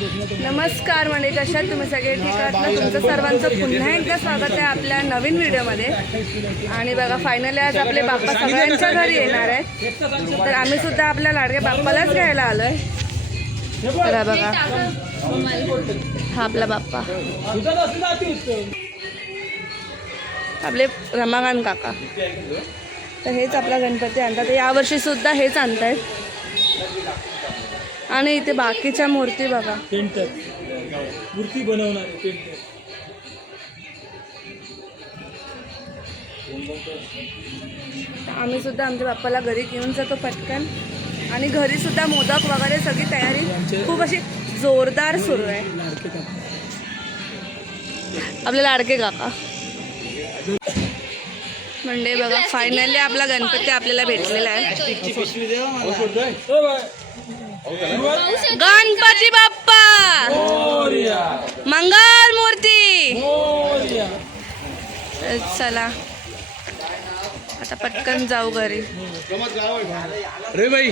नमस्कार मंडळी, कशा तुम्ही सगळे ठीक आहात ना? तुमचं सर्वांचं पुन्हा एकदा स्वागत आहे आपल्या नवीन व्हिडिओमध्ये. आणि बघा, फायनली आज आपले बाप्पा सगळ्यांच्या घरी येणार आहेत, तर आम्ही सुद्धा आपल्या लाडक्या बाप्पालाच घ्यायला आलोय. तर बघा, हा आपला बाप्पा, आपले रमाकांत काका. तर हेच आपला गणपती आणतात, यावर्षी सुद्धा हेच आणतायत. आणि इथे बाकीच्या मूर्ती बघा, पेंटर मूर्ती बनवणार पेंटर. आम्ही सुद्धा आमच्या बाप्पाला घरी घेऊन जातो पटकन. आणि घरी सुद्धा मोदक वगैरे सगळी तयारी खूप अशी जोरदार सुरू आहे. आपले लाडके काका म्हणजे बघा, फायनली आपला गणपती आपल्याला भेटलेला आहे. गणपती बाप्पा मंगल मूर्ती. चला आता पटकन जाऊ घरी. रे बाई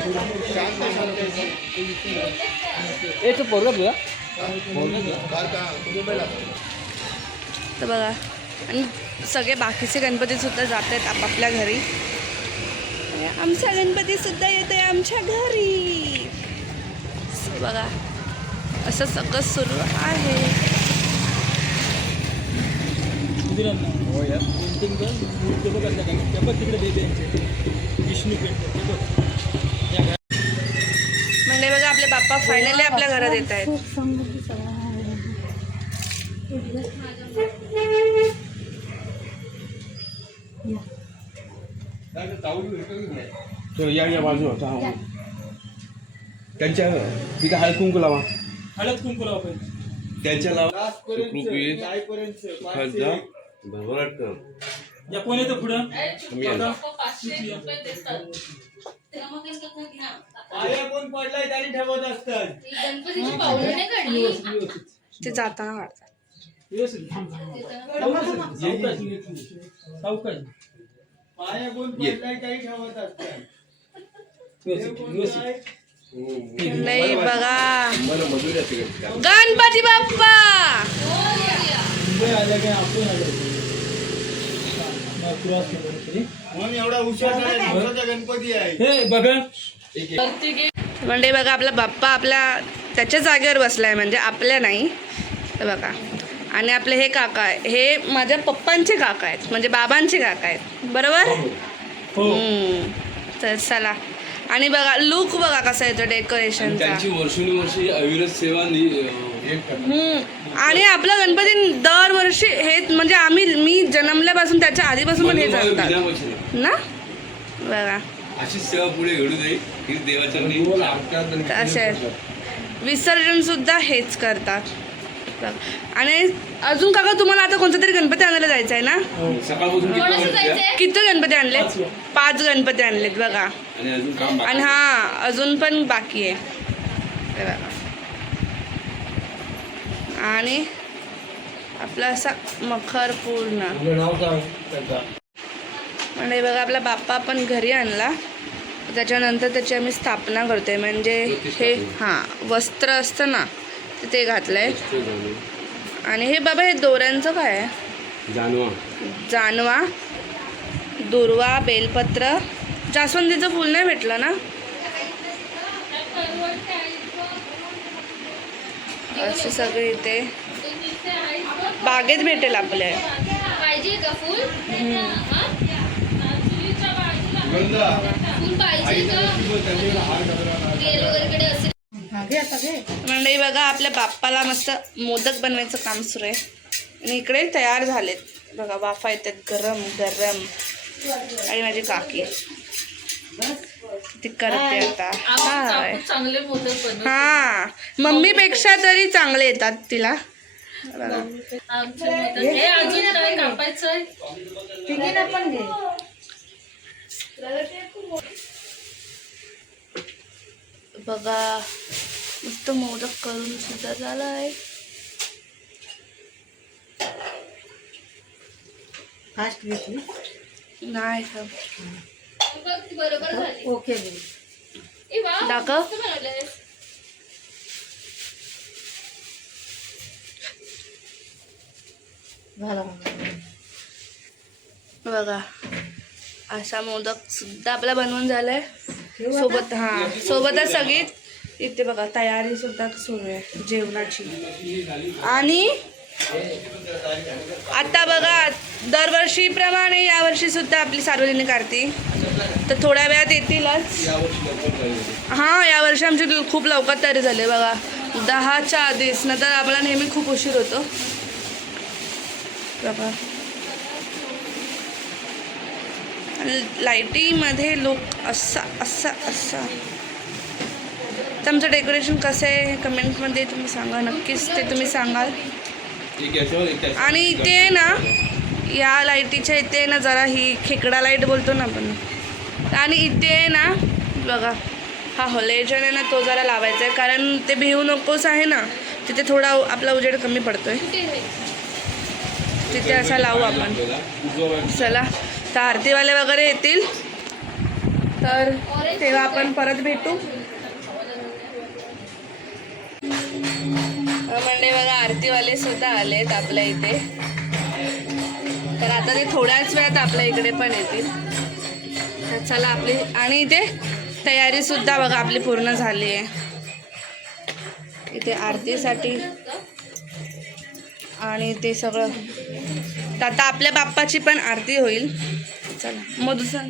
तर बघा, आणि सगळे बाकीचे गणपती सुद्धा जात आहेत आपापल्या घरी. आणि आमचा गणपती सुद्धा येतोय आमच्या घरी. बघा, असं सगळं सुरू आहे. म्हणजे बघा, आपले बाप्पा फायनली आपल्या घरात येत आहेत. या बाजू त्यांच्या तिथे हळद कुंकू लावा. हळद कुंकू लावा त्यांच्या लावा. या कोण येतं पुढं? ते जाताना वाढतात. नाही बघा, गणपती बाप्पा गणपती आहे. म्हणजे बघा, आपला बाप्पा आपल्या त्याच्या जागेवर बसलाय, म्हणजे आपल्या नाही. तर बघा, आणि आपले हे काका आहे, हे माझ्या पप्पांचे काका आहेत, म्हणजे बाबांचे काका आहेत, बरोबर. तर चला. आणि बघा लुक बघा कसा येतो डेकोरेशनचा. त्यांची वर्षानुवर्षी अविरत सेवा आणि आपला गणपती दरवर्षी हे, म्हणजे मी जन्मल्यापासून त्याच्या आधीपासून पण हे जातात ना. बघा, अशी सेवा पुढे घडू दे ही देवाच्या. असे विसर्जन सुद्धा हेच करतात. आणि अजून काका, तुम्हाला आता कोणता तरी गणपती आणायला जायचं आहे ना? सकाळपासून किती गणपती आणलेत? 5 गणपती आणलेत बघा. आणि हा अजून पण बाकी आहे. आणि आपला असा मखर पूर्ण म्हणजे बघा, आपला बाप्पा पण घरी आणला. त्याच्यानंतर त्याची आम्ही स्थापना करतोय. म्हणजे हे वस्त्र असतं ना, ते घातलंय. आणि हे बाबा, हे दोऱ्यांचं काय आहे? जानवा, दुर्वा, बेलपत्र, जास्वंदीचं फुल नाही भेटलं ना? असे सगळे इथे बागेत भेटेल आपल्या. म्हणजे बघा, आपल्या बाप्पाला मस्त मोदक बनवायचं काम सुरू आहे. आणि इकडे तयार झालेत बघा, वाफा येतात गरम गरम. आणि माझी काकी ती करते आता. हा, मम्मीपेक्षा तरी चांगले येतात तिला. बघा, मस्त मोदक करून सुद्धा झालाय. फास्ट घेतली नाही का? ओके दाखव. झाला. बघा असा मोदक सुद्धा आपला बनवून झालाय. सोबत सोबतच सगळी इथे बघा तयारी सुद्धा सुरू आहे जेवणाची. आणि आता बघा दरवर्षीप्रमाणे यावर्षी सुद्धा आपली सार्वजनिक आरती तर थोड्या वेळात येतीलच. हां यावर्षी आमची खूप लवकर तयारी झाली बघा 10च्या आधीच, नंतर आपला नेहमी खूप उशीर होतो. बघा लाईटीमध्ये लोक असा असा असा. तर आमचं डेकोरेशन कसं आहे कमेंटमध्ये तुम्ही सांगा, नक्कीच ते तुम्ही सांगाल. आणि इथे ना या लाईटीच्या इथे ना जरा ही खेकडा लाईट बोलतो ना आपण, आणि इथे ना बघा हा हॉलेजन आहे ना तो जरा लावायचा आहे, कारण ते भिवू नकोस आहे ना तिथे थोडा आपला उजेड कमी पडतोय. तिथे असा लावू आपण. चला तर आरतीवाले वगैरे येतील तर तेव्हा आपण परत भेटू. म्हणजे बघा आरतीवाले सुद्धा आलेत आपल्या इथे, तर आता ते थोड्याच वेळात आपल्या इकडे पण येतील. तर चला आपली, आणि इथे तयारी सुद्धा बघा आपली पूर्ण झाली आहे इथे आरतीसाठी. आणि ते सगळं तर आता आपल्या बाप्पाची पण आरती होईल. चला मधुसन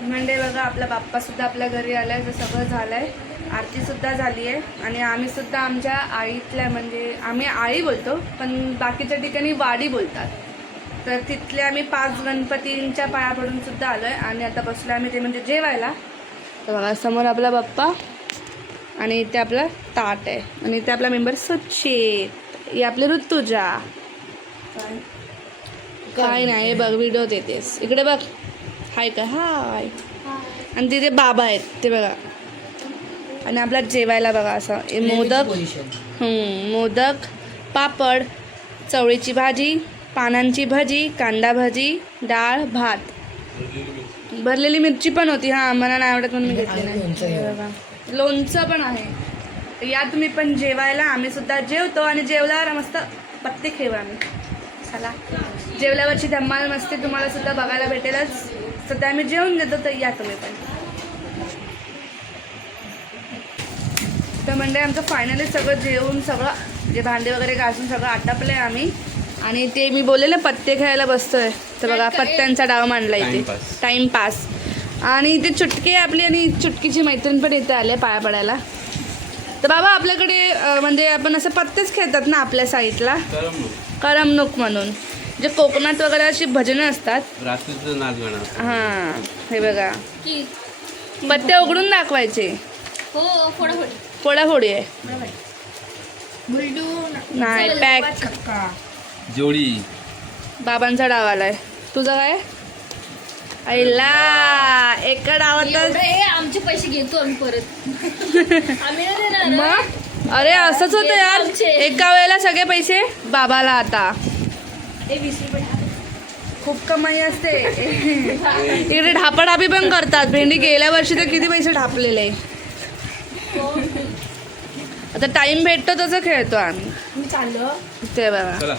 म्हणजे बघा आपला बाप्पा सुद्धा आपल्या घरी आलाय, तर सगळं झालंय. आरती सुद्धा झाली आहे आणि आम्ही सुद्धा आमच्या आईतल्या, म्हणजे आम्ही आई बोलतो पण बाकीच्या ठिकाणी वाडी बोलतात, तर तिथले आम्ही 5 गणपतींच्या पाया पडून सुद्धा आलो आहे. आणि आता बसलो आम्ही ते म्हणजे जेवायला. तर बघा समोर आपला बाप्पा आणि इथे आपला ताट आहे, आणि इथे आपला मेंबर सचित, ही आपली ऋतुजा. काय नाही बघ व्हिडिओत येतेस, इकडे बघ. हाय का हाय. आणि तिथे बाबा आहेत ते बघा. आणि आपला जेवायला बघा असं मोदक, मोदक, पापड, चवळीची भाजी, पानांची भाजी, कांदा भाजी, डाळ, भात, भरलेली मिरची पण होती. हां मला नाही आवडत म्हणून मी घेतली नाही. बघा लोणचं पण आहे. तर या तुम्ही पण जेवायला. आम्ही सुद्धा जेवतो आणि जेवल्यावर मस्त पत्ते खेळू आम्ही. चला जेवल्यावरची धम्माल मस्ती तुम्हाला सुद्धा बघायला भेटेलच. सध्या आम्ही जेवून देतो, तर या तुम्ही पण. तर म्हणजे आमचं फायनली सगळं जेवून सगळं जे भांडे वगैरे घासून सगळं आटपलं आहे आम्ही. आणि ते मी बोलले ना पत्ते खेळायला बसतोय, तर बघा पत्त्यांचा डाव मांडला इथे, टाईमपास. आणि इथे चुटकी आहे आपली, आणि चुटकीची मैत्रीण पण इथे आले पाया पडायला. तर बाबा आपल्याकडे म्हणजे आपण असं पत्तेच खेळतात ना आपल्या साईडला, करमणूक म्हणून, जे कोकणात वगैरे अशी भजनं असतात. हां हे बघा पत्ते उघडून दाखवायचे. फोडाफोडी आहे नाही, पॅक जोडी. बाबांचा डाव आलाय. तुझा काय आईला एका डावातच आमचे पैसे घेतो आम्ही परत. मग अरे असंच होतं यार, एका वेळेला सगळे पैसे बाबाला. आता खूप कमाई असते इकडे. ढापाढापी पण करतात. भेंडी गेल्या वर्षी तर किती पैसे ढापलेले. आता टाइम भेटतो तसं खेळतो आम्ही. ते बघा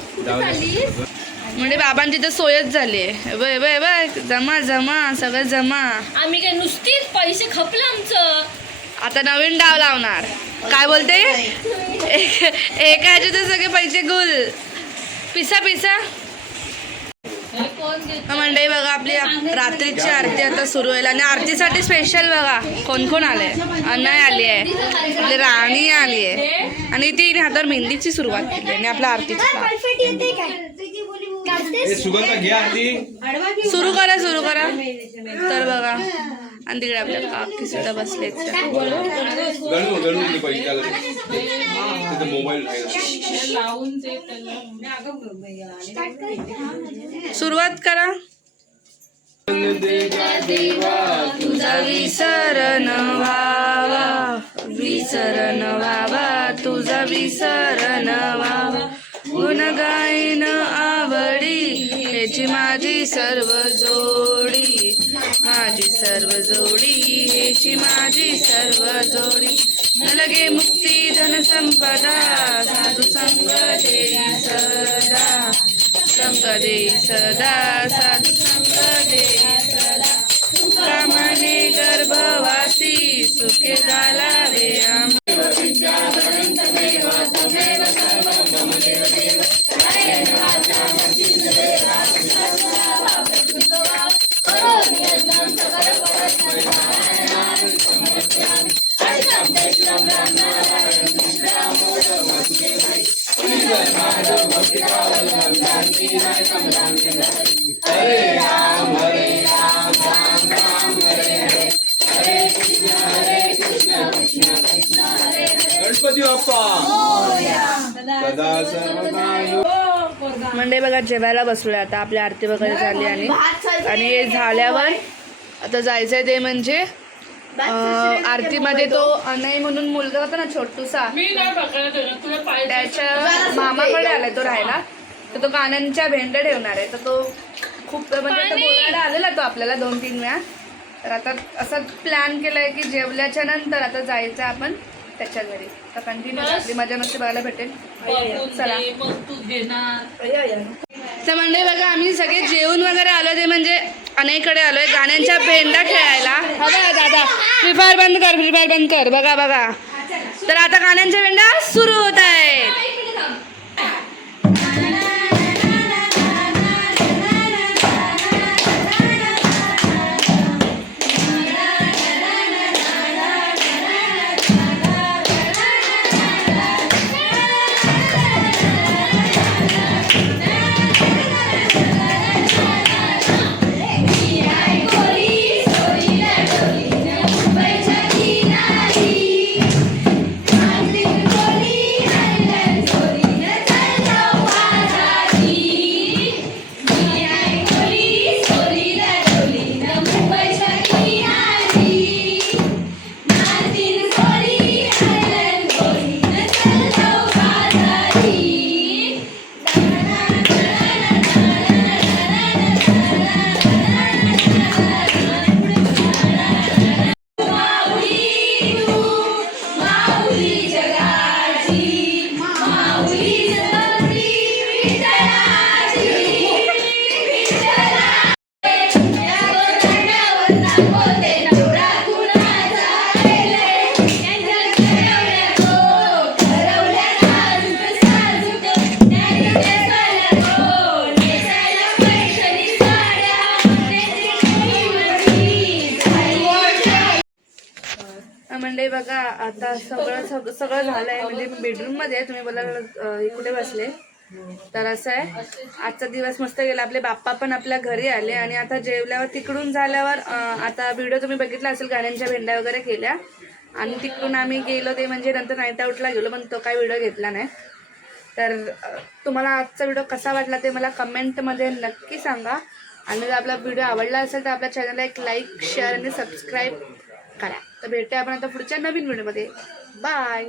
म्हणजे बाबांची तर सोयच झाली आहे. वय वय वय जमा जमा सगळं जमा. आम्ही काय नुसतीच पैसे खपलं आमचं. आता नवीन डाव लावणार. काय बोलते एका ह्याचे तर सगळे पैसे गुल. पिसा पिसा. मंडळी बघा आपली रात्रीची आरती आता सुरू होईल. आणि आरतीसाठी स्पेशल बघा कोण कोण आले. अनय आली आहे, आपली राणी आली आहे, आणि तिने हातावर मेहंदीची सुरुवात केली. आणि आपल्या आरतीची सुरू करा सुरू करा. तर बघा आणि तिकडे आपल्या काकी सुद्धा बसले. सुरुवात करा. तुझा विसर न व्हावा, स्मरण व्हावा तुझा विसरण व्हावा गुण गायन आवडी हेची माझी सर्व जोडी माझी सर्व जोडी हेची माझी सर्व जोडी न लगे मुक्ती धन संपदा साधू संग देई सदा संग देई सदा साधू संग देई सदा कामाने गर्भवासी सुखे झाला रे आम गणपती बाप्पा सदा सर्वकाळ. मंडळी बघा जेवायला बसलोय आता आपली आरती वगैरे झाली आणि हे झाल्यावर आता जायचंय ते म्हणजे आरतीमध्ये तो अनय म्हणून मुलगा होता ना छोटूसा त्याच्या मामाकडे आलाय तो राहायला तर तो कानांच्या भेंड्या ठेवणार आहे तर तो खूप म्हणजे आता बोलायला आलेला तो आपल्याला 2-3 वेळा तर आता असं प्लॅन केलाय की जेवल्याच्या नंतर आता जायचं आपण त्याच्या घरी तर कंटिन्यू आपली मजा मस्ती बघायला भेटेल चला तर मंडळी बघा आम्ही सगळे जेवून वगैरे आलो ते म्हणजे अनेकडे आलोय गाण्यांच्या भेंडा खेळायला हा बघा दादा फ्री फायर बंद कर बघा बघा तर आता गाण्यांच्या भेंडा सुरू होत आहेत मंडळी बघा आता सगळं झालंय म्हणजे बेडरूम मध्ये तुम्ही बोलायला कुठे बसले तर असं आहे आजचा दिवस मस्त गेला आपले बाप्पा पण आपल्या घरी आले आणि आता जेवल्यावर तिकडून झाल्यावर आता व्हिडिओ तुम्ही बघितला असेल गाण्यांच्या भेंड्या वगैरे केल्या आणि तिकडून आम्ही गेलो ते म्हणजे नंतर नाईट आउटला गेलो पण तो काही व्हिडिओ घेतला नाही तर तुम्हाला आजचा व्हिडिओ कसा वाटला ते मला कमेंटमध्ये नक्की सांगा आणि जर आपला व्हिडिओ आवडला असेल तर आपल्या चॅनलला एक लाईक शेअर आणि सबस्क्राईब करा तर भेटूया आपण आता पुढच्या नवीन व्हिडिओमध्ये बाय.